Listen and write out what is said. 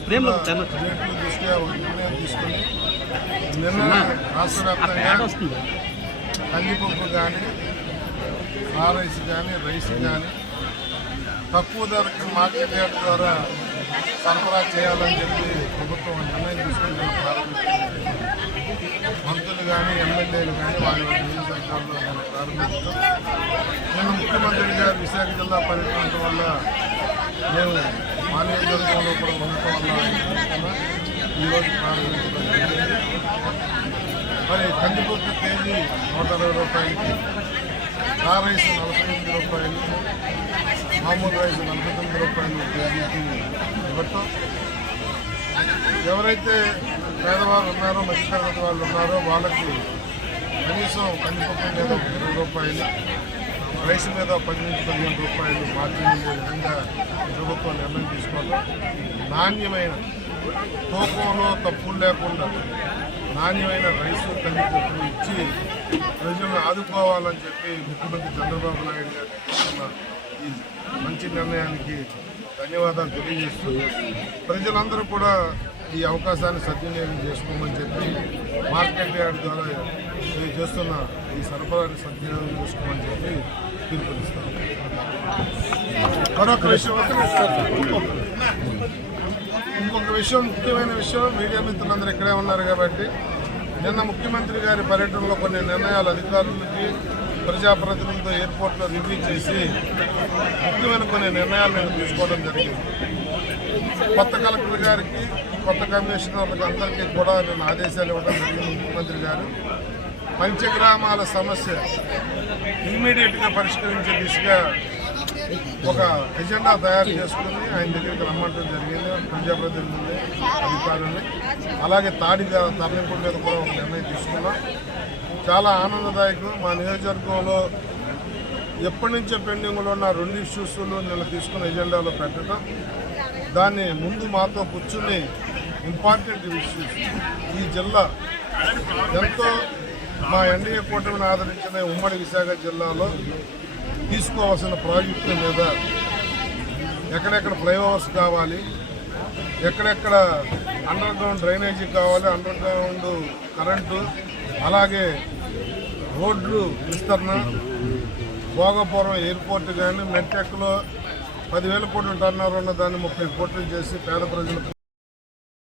ప్రేమలో కందిపప్పు కానీ రైస్ కానీ రైస్ కానీ తక్కువ ధరకు మార్కెట్ రేట్ ద్వారా సరఫరా చేయాలని చెప్పి ప్రభుత్వం నిర్ణయం తీసుకుని కానీ ఎమ్మెల్యేలు కానీ వారి వారి నియోజకవర్గాల్లో నిన్న ముఖ్యమంత్రి గారు విశాఖ జిల్లా పర్యటన వల్ల మేము మా నియోజకవర్గంలో కూడా ఉండటం వల్ల ఈరోజు ప్రారంభించడం మరి కందిపప్పు కేజీ నూట అరవై రూపాయలకి కార్ రైస్ నలభై ఎనిమిది రూపాయలు మామూలు రైస్ నలభై తొమ్మిది రూపాయలు కేజీకి ఇవ్వటం. ఎవరైతే పేదవారు ఉన్నారో మధ్యతరగతి వాళ్ళు ఉన్నారో వాళ్ళకి కనీసం కందిపప్పు మీద ఒక ఇరవై రూపాయలు రైస్ మీద పది నుంచి పదిహేను రూపాయలు మార్జిన్ విధంగా ప్రభుత్వం నిర్ణయం తీసుకోవడం నాణ్యమైన తూకంలో తప్పులు లేకుండా నాణ్యమైన రైసు కందిపప్పు ఇచ్చి ప్రజలను ఆదుకోవాలని చెప్పి ముఖ్యమంత్రి చంద్రబాబు నాయుడు గారు తీసుకున్న ఈ మంచి నిర్ణయానికి ధన్యవాదాలు తెలియజేస్తూ ప్రజలందరూ కూడా ఈ అవకాశాన్ని సద్వినియోగం చేసుకోమని చెప్పి మార్కెట్ యార్డ్ ద్వారా మేము చేస్తున్న ఈ సరఫరాని సద్వినియోగం చేసుకోమని చెప్పి పిలుపునిస్తాం. మరొక విషయం ఇంకొక- ఇంకొక విషయం ముఖ్యమైన విషయం మీడియా మిత్రులందరూ ఇక్కడే ఉన్నారు కాబట్టి నిన్న ముఖ్యమంత్రి గారి పర్యటనలో కొన్ని నిర్ణయాలు అధికారులకి ప్రజాప్రతినిధులతో ఎయిర్పోర్ట్లో రివ్యూ చేసి ముఖ్యమైన కొన్ని నిర్ణయాలు నేను తీసుకోవడం జరిగింది. కొత్త కలెక్టర్ గారికి కొత్త కమిషనర్లకు అందరికీ కూడా నేను ఆదేశాలు ఇవ్వడం జరిగింది. ముఖ్యమంత్రి గారు పంచగ్రామాల సమస్య ఇమ్మీడియట్గా పరిష్కరించే దిశగా ఒక ఎజెండా తయారు చేసుకుని ఆయన దగ్గరికి రమ్మంటం జరిగింది. ప్రజాప్రతినిధుల్ని అధికారుల్ని అలాగే తాడి తరలింపు మీద కూడా ఒక నిర్ణయం తీసుకున్నాం. చాలా ఆనందదాయకం. మా నియోజకవర్గంలో ఎప్పటి నుంచో పెండింగ్లో ఉన్న రెండు ఇష్యూస్లు నేను తీసుకున్న ఎజెండాలో పెట్టడం. దాన్ని ముందు మాతో కూర్చుని ఇంపార్టెంట్ ఇష్యూస్. ఈ జిల్లా ఎంతో మా ఎన్డీఏ కూటమిని ఆదరించిన ఉమ్మడి విశాఖ జిల్లాలో తీసుకోవాల్సిన ప్రాజెక్టుల మీద ఎక్కడెక్కడ ఫ్లైఓవర్స్ కావాలి ఎక్కడెక్కడ అండర్ గ్రౌండ్ డ్రైనేజీ కావాలి అండర్ గ్రౌండ్ కరెంటు అలాగే రోడ్లు విస్తరణ భోగపురం ఎయిర్పోర్ట్ కానీ మెట్టెక్లో పదివేల కోట్లు టర్నర్ ఉన్న దాన్ని ముప్పై కోట్లు చేసి పేద ప్రజలకు